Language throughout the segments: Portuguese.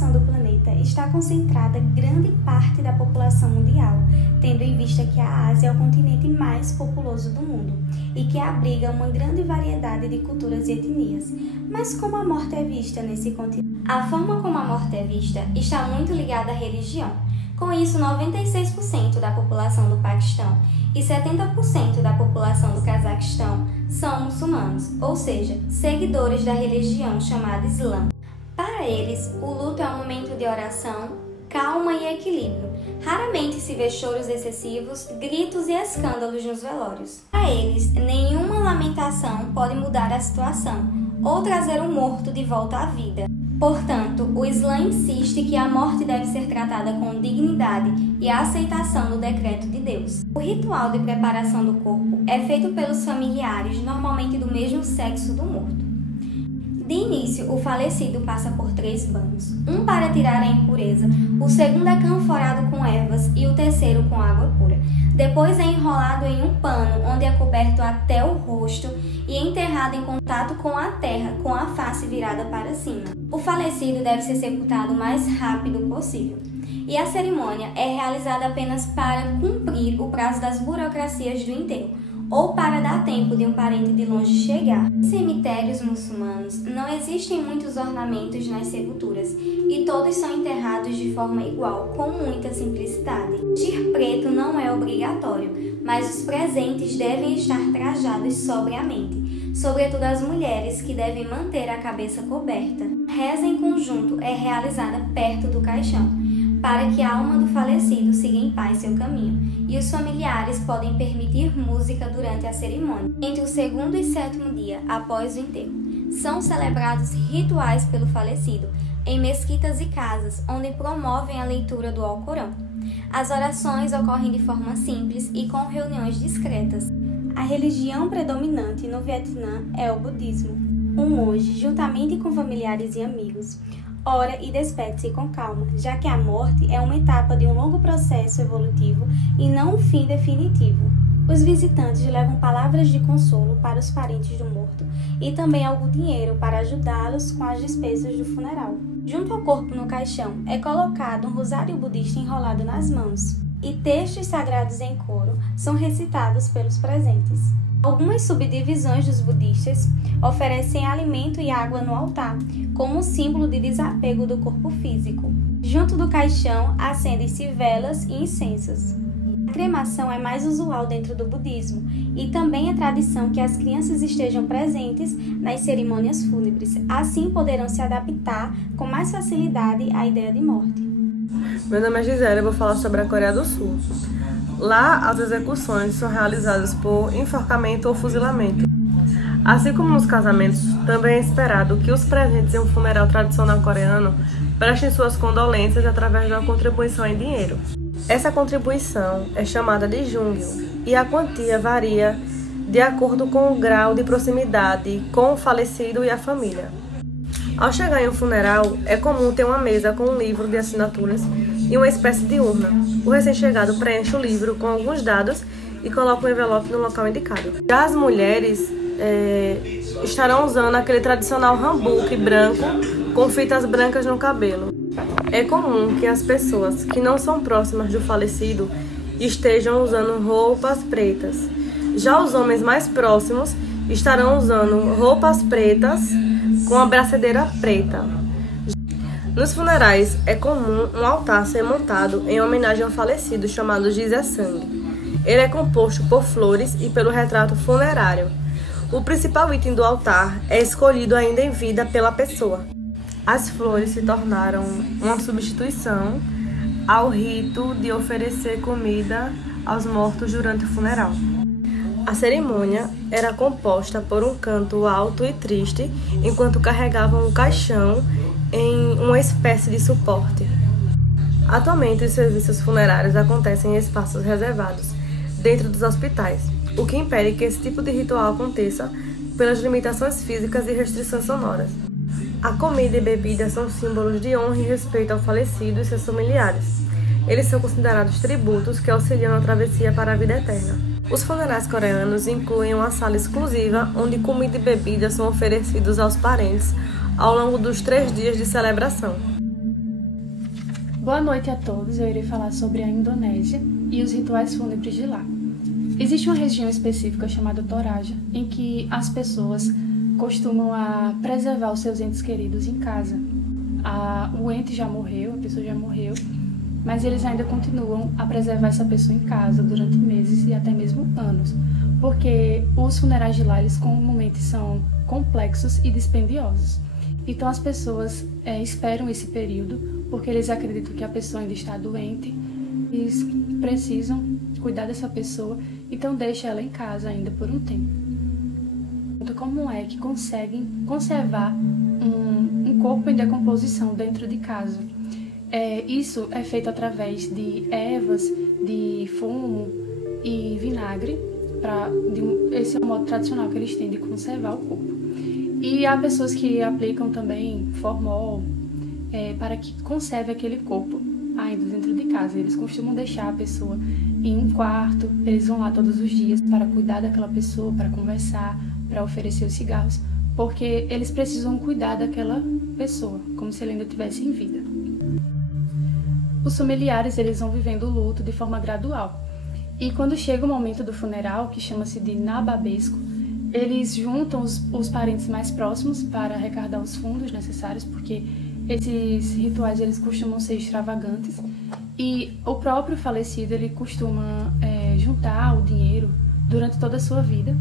população do planeta está concentrada grande parte da população mundial, tendo em vista que a Ásia é o continente mais populoso do mundo e que abriga uma grande variedade de culturas e etnias. Mas como a morte é vista nesse continente? A forma como a morte é vista está muito ligada à religião. Com isso, 96% da população do Paquistão e 70% da população do Cazaquistão são muçulmanos, ou seja, seguidores da religião chamada Islã. Para eles, o luto é um momento de oração, calma e equilíbrio. Raramente se vê choros excessivos, gritos e escândalos nos velórios. Para eles, nenhuma lamentação pode mudar a situação ou trazer um morto de volta à vida. Portanto, o Islã insiste que a morte deve ser tratada com dignidade e a aceitação do decreto de Deus. O ritual de preparação do corpo é feito pelos familiares, normalmente do mesmo sexo do morto. De início, o falecido passa por 3 banhos, um para tirar a impureza, o segundo é canforado com ervas e o terceiro com água pura. Depois é enrolado em um pano, onde é coberto até o rosto e enterrado em contato com a terra, com a face virada para cima. O falecido deve ser sepultado o mais rápido possível. E a cerimônia é realizada apenas para cumprir o prazo das burocracias do enterro, ou para dar tempo de um parente de longe chegar. Em cemitérios muçulmanos não existem muitos ornamentos nas sepulturas e todos são enterrados de forma igual, com muita simplicidade. Vestir preto não é obrigatório, mas os presentes devem estar trajados sobriamente, sobretudo as mulheres, que devem manter a cabeça coberta. A reza em conjunto é realizada perto do caixão, para que a alma do falecido siga em paz seu caminho, e os familiares podem permitir música durante a cerimônia. Entre o 2º e 7º dia após o enterro, são celebrados rituais pelo falecido, em mesquitas e casas, onde promovem a leitura do Alcorão. As orações ocorrem de forma simples e com reuniões discretas. A religião predominante no Vietnã é o budismo. Um monge, juntamente com familiares e amigos, ora e despede-se com calma, já que a morte é uma etapa de um longo processo evolutivo e não um fim definitivo. Os visitantes levam palavras de consolo para os parentes do morto e também algum dinheiro para ajudá-los com as despesas do funeral. Junto ao corpo no caixão é colocado um rosário budista enrolado nas mãos, e textos sagrados em coro são recitados pelos presentes. Algumas subdivisões dos budistas oferecem alimento e água no altar, como símbolo de desapego do corpo físico. Junto do caixão acendem-se velas e incensos. A cremação é mais usual dentro do budismo e também é tradição que as crianças estejam presentes nas cerimônias fúnebres, assim poderão se adaptar com mais facilidade à ideia de morte. Meu nome é Gisele, eu vou falar sobre a Coreia do Sul. Lá, as execuções são realizadas por enforcamento ou fuzilamento. Assim como nos casamentos, também é esperado que os presentes em um funeral tradicional coreano prestem suas condolências através de uma contribuição em dinheiro. Essa contribuição é chamada de jungyo e a quantia varia de acordo com o grau de proximidade com o falecido e a família. Ao chegar em um funeral, é comum ter uma mesa com um livro de assinaturas e uma espécie de urna. O recém-chegado preenche o livro com alguns dados e coloca o envelope no local indicado. Já as mulheres estarão usando aquele tradicional hanbok branco com fitas brancas no cabelo. É comum que as pessoas que não são próximas do falecido estejam usando roupas pretas. Já os homens mais próximos estarão usando roupas pretas com a braçadeira preta. Nos funerais, é comum um altar ser montado em homenagem ao falecido, chamado Jisesang. Ele é composto por flores e pelo retrato funerário. O principal item do altar é escolhido ainda em vida pela pessoa. As flores se tornaram uma substituição ao rito de oferecer comida aos mortos durante o funeral. A cerimônia era composta por um canto alto e triste, enquanto carregavam o caixão em uma espécie de suporte. Atualmente, os serviços funerários acontecem em espaços reservados, dentro dos hospitais, o que impede que esse tipo de ritual aconteça pelas limitações físicas e restrições sonoras. A comida e bebida são símbolos de honra e respeito ao falecido e seus familiares. Eles são considerados tributos que auxiliam na travessia para a vida eterna. Os funerais coreanos incluem uma sala exclusiva onde comida e bebida são oferecidos aos parentes ao longo dos 3 dias de celebração. Boa noite a todos, eu irei falar sobre a Indonésia e os rituais fúnebres de lá. Existe uma região específica chamada Toraja, em que as pessoas costumam preservar os seus entes queridos em casa. O ente já morreu, a pessoa já morreu, mas eles ainda continuam a preservar essa pessoa em casa durante meses e até mesmo anos, porque os funerais de lá, eles comumente são complexos e dispendiosos. Então as pessoas esperam esse período porque eles acreditam que a pessoa ainda está doente e precisam cuidar dessa pessoa, então deixa ela em casa ainda por um tempo. Então, como é que conseguem conservar um corpo em decomposição dentro de casa? Isso é feito através de ervas, de fumo e vinagre. Esse é o modo tradicional que eles têm de conservar o corpo. E há pessoas que aplicam também formol para que conserve aquele corpo ainda dentro de casa. Eles costumam deixar a pessoa em um quarto, eles vão lá todos os dias para cuidar daquela pessoa, para conversar, para oferecer os cigarros, porque eles precisam cuidar daquela pessoa, como se ele ainda estivesse em vida. Os familiares, eles vão vivendo o luto de forma gradual. E quando chega o momento do funeral, que chama-se de nababesco, eles juntam os parentes mais próximos para arrecadar os fundos necessários, porque esses rituais eles costumam ser extravagantes. E o próprio falecido ele costuma juntar o dinheiro durante toda a sua vida,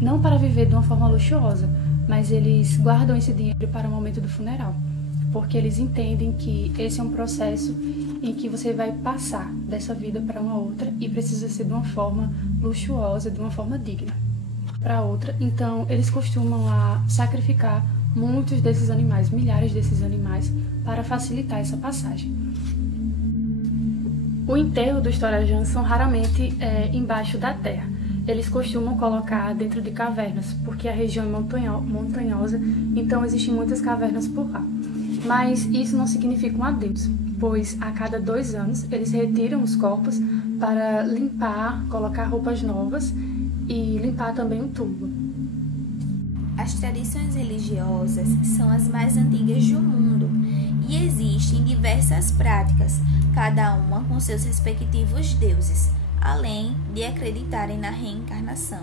não para viver de uma forma luxuosa, mas eles guardam esse dinheiro para o momento do funeral, porque eles entendem que esse é um processo em que você vai passar dessa vida para uma outra e precisa ser de uma forma luxuosa, de uma forma digna para outra. Então, eles costumam sacrificar muitos desses animais, milhares desses animais, para facilitar essa passagem. O enterro dos Torajans são raramente embaixo da terra. Eles costumam colocar dentro de cavernas, porque a região é montanhosa, então existem muitas cavernas por lá. Mas isso não significa um adeus, pois a cada 2 anos eles retiram os corpos para limpar, colocar roupas novas e limpar também o túmulo. As tradições religiosas são as mais antigas do mundo e existem diversas práticas, cada uma com seus respectivos deuses, além de acreditarem na reencarnação.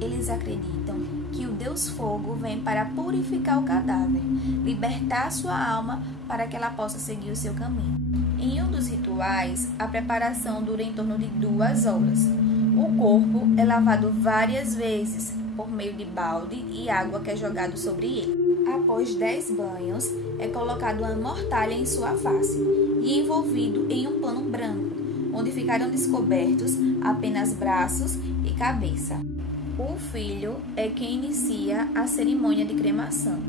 Eles acreditam que o Deus Fogo vem para purificar o cadáver, libertar sua alma para que ela possa seguir o seu caminho. Em um dos rituais, a preparação dura em torno de 2 horas. O corpo é lavado várias vezes por meio de balde e água que é jogado sobre ele. Após 10 banhos, é colocado uma mortalha em sua face e envolvido em um pano branco, onde ficarão descobertos apenas braços e cabeça. O filho é quem inicia a cerimônia de cremação.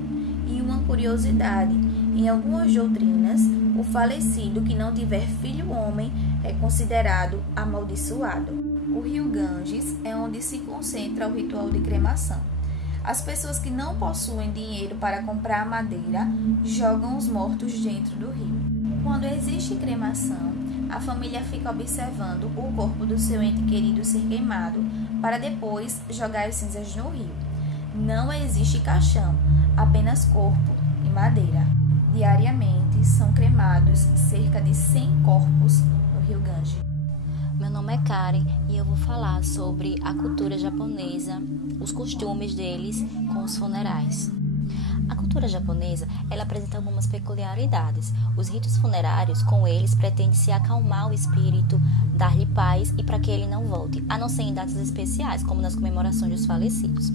E uma curiosidade, em algumas doutrinas, o falecido que não tiver filho homem é considerado amaldiçoado. O rio Ganges é onde se concentra o ritual de cremação. As pessoas que não possuem dinheiro para comprar madeira jogam os mortos dentro do rio. Quando existe cremação, a família fica observando o corpo do seu ente querido ser queimado para depois jogar as cinzas no rio. Não existe caixão, apenas corpo e madeira. Diariamente são cremados cerca de 100 corpos no rio Ganges. Meu nome é Karen e eu vou falar sobre a cultura japonesa, os costumes deles com os funerais. A cultura japonesa, ela apresenta algumas peculiaridades. Os ritos funerários, com eles, pretende-se acalmar o espírito, dar-lhe paz e para que ele não volte, a não ser em datas especiais, como nas comemorações dos falecidos.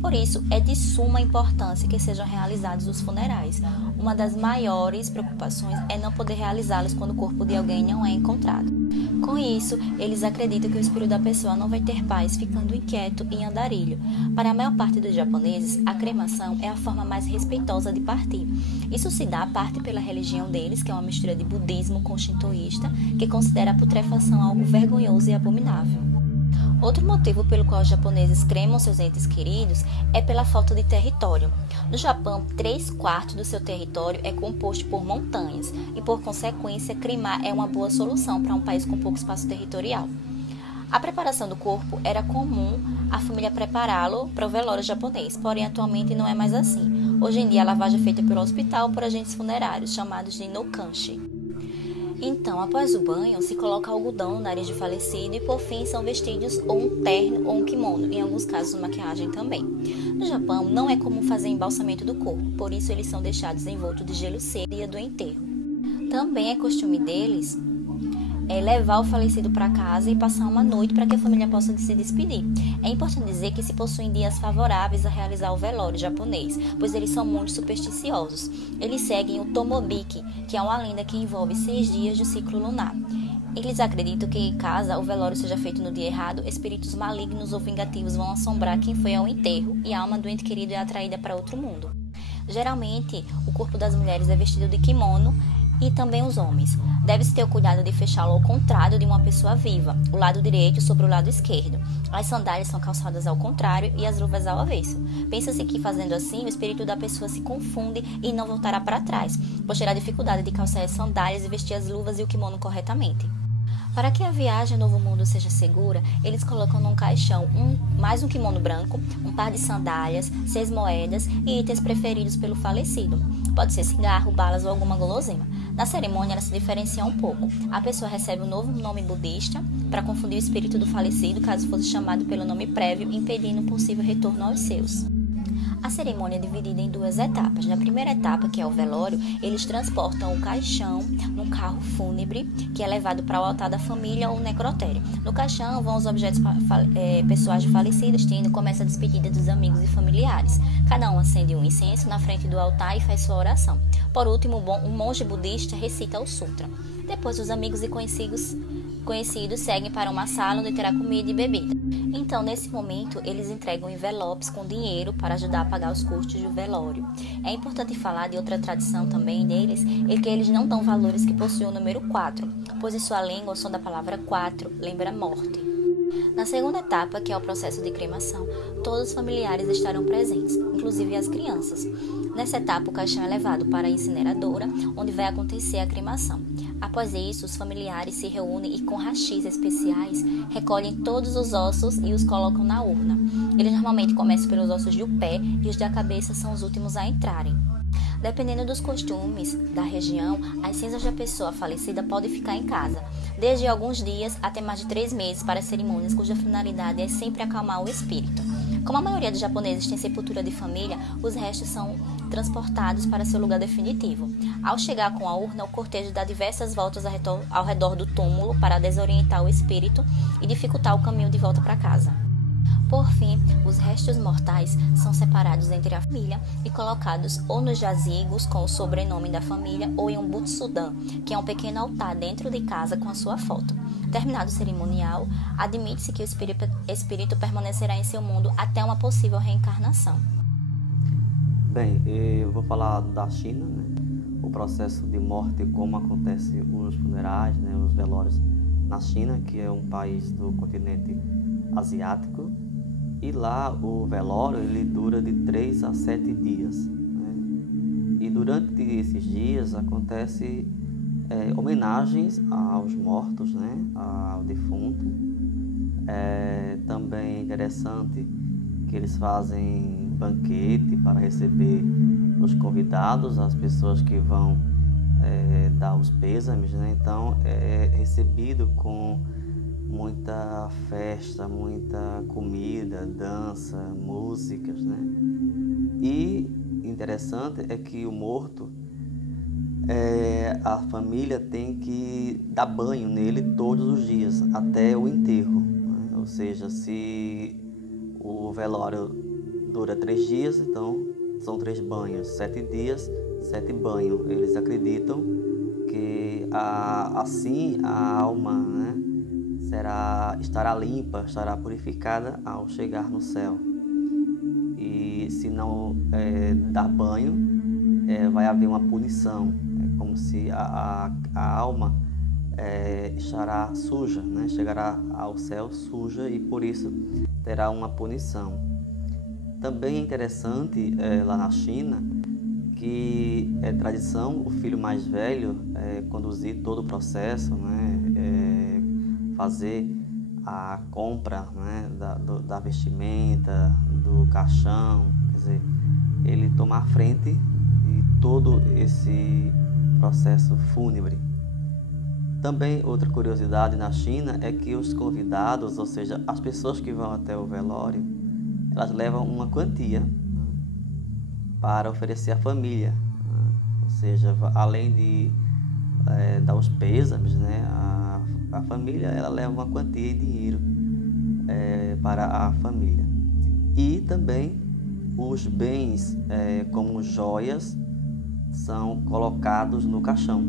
Por isso, é de suma importância que sejam realizados os funerais. Uma das maiores preocupações é não poder realizá-los quando o corpo de alguém não é encontrado. Com isso, eles acreditam que o espírito da pessoa não vai ter paz, ficando inquieto e andarilho. Para a maior parte dos japoneses, a cremação é a forma mais respeitosa de partir. Isso se dá parte pela religião deles, que é uma mistura de budismo com shintoísta, que considera a putrefação algo vergonhoso e abominável. Outro motivo pelo qual os japoneses cremam seus entes queridos é pela falta de território. No Japão, 3/4 do seu território é composto por montanhas e, por consequência, cremar é uma boa solução para um país com pouco espaço territorial. A preparação do corpo era comum a família prepará-lo para o velório japonês, porém atualmente não é mais assim. Hoje em dia, a lavagem é feita pelo hospital por agentes funerários, chamados de no-kanshi. Então, após o banho, se coloca algodão no nariz do falecido e, por fim, são vestidos ou um terno ou um kimono, em alguns casos, maquiagem também. No Japão, não é comum fazer embalsamento do corpo, por isso eles são deixados envoltos de gelo seco no dia do enterro. Também é costume deles levar o falecido para casa e passar uma noite para que a família possa se despedir. É importante dizer que se possuem dias favoráveis a realizar o velório japonês, pois eles são muito supersticiosos. Eles seguem o Tomobiki, que é uma lenda que envolve 6 dias do ciclo lunar. Eles acreditam que, caso o velório seja feito no dia errado, espíritos malignos ou vingativos vão assombrar quem foi ao enterro e a alma do ente querido é atraída para outro mundo. Geralmente, o corpo das mulheres é vestido de kimono, e também os homens. Deve-se ter o cuidado de fechá-lo ao contrário de uma pessoa viva, o lado direito sobre o lado esquerdo. As sandálias são calçadas ao contrário e as luvas ao avesso. Pensa-se que, fazendo assim, o espírito da pessoa se confunde e não voltará para trás, pois terá dificuldade de calçar as sandálias e vestir as luvas e o kimono corretamente. Para que a viagem ao Novo Mundo seja segura, eles colocam num caixão mais um kimono branco, um par de sandálias, 6 moedas e itens preferidos pelo falecido. Pode ser cigarro, balas ou alguma guloseima. Na cerimônia, ela se diferencia um pouco. A pessoa recebe um novo nome budista para confundir o espírito do falecido, caso fosse chamado pelo nome prévio, impedindo um possível retorno aos seus. A cerimônia é dividida em 2 etapas. Na primeira etapa, que é o velório, eles transportam o caixão num carro fúnebre, que é levado para o altar da família ou necrotério. No caixão vão os objetos pessoais de falecidos, tendo começa a despedida dos amigos e familiares. Cada um acende um incenso na frente do altar e faz sua oração. Por último, um monge budista recita o sutra. Depois, os amigos e conhecidos seguem para uma sala onde terá comida e bebida. Então, nesse momento, eles entregam envelopes com dinheiro para ajudar a pagar os custos do velório. É importante falar de outra tradição também deles, é que eles não dão valores que possuem o número 4, pois em sua língua o som da palavra 4 lembra morte. Na segunda etapa, que é o processo de cremação, todos os familiares estarão presentes, inclusive as crianças. Nessa etapa, o caixão é levado para a incineradora, onde vai acontecer a cremação. Após isso, os familiares se reúnem e, com rachis especiais, recolhem todos os ossos e os colocam na urna. Eles normalmente começam pelos ossos do pé e os da cabeça são os últimos a entrarem. Dependendo dos costumes da região, as cinzas da pessoa falecida podem ficar em casa, desde alguns dias até mais de 3 meses para cerimônias cuja finalidade é sempre acalmar o espírito. Como a maioria dos japoneses tem sepultura de família, os restos são transportados para seu lugar definitivo. Ao chegar com a urna, o cortejo dá diversas voltas ao redor do túmulo para desorientar o espírito e dificultar o caminho de volta para casa. Por fim, os restos mortais são separados entre a família e colocados ou nos jazigos com o sobrenome da família ou em um butsudan, que é um pequeno altar dentro de casa com a sua foto. Terminado o cerimonial, admite-se que o espírito permanecerá em seu mundo até uma possível reencarnação. Bem, eu vou falar da China, né? O processo de morte, como acontece os funerais, né? Os velórios na China, que é um país do continente asiático. E lá o velório ele dura de 3 a 7 dias. Né? E durante esses dias acontece homenagens aos mortos, né? Ao defunto. Também é interessante que eles fazem banquete para receber os convidados, as pessoas que vão dar os pêsames, né? Então é recebido com muita festa, muita comida, dança, músicas, né? E interessante é que o morto, a família tem que dar banho nele todos os dias, até o enterro, né? Ou seja, se o velório dura 3 dias, então são 3 banhos, 7 dias, 7 banhos. Eles acreditam que assim a alma, né, estará limpa, estará purificada ao chegar no céu. E se não dar banho, vai haver uma punição. É como se a alma estará suja, né? Chegará ao céu suja e por isso terá uma punição. Também é interessante lá na China que é tradição o filho mais velho conduzir todo o processo, né? Fazer a compra, né? da vestimenta, do caixão, quer dizer, ele toma a frente de todo esse processo fúnebre. Também outra curiosidade na China é que os convidados, ou seja, as pessoas que vão até o velório, elas levam uma quantia para oferecer à família, ou seja, além de dar os pêsames, né, a família ela leva uma quantia em dinheiro para a família. E também os bens, como joias, são colocados no caixão,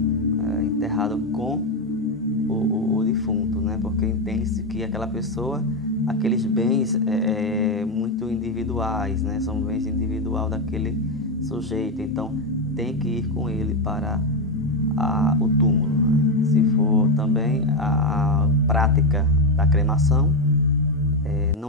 enterrado com o defunto, né? Porque entende-se que aquela pessoa, aqueles bens muito individuais, né? São bens individuais daquele sujeito, então tem que ir com ele para o túmulo, né? Se for também a prática da cremação, não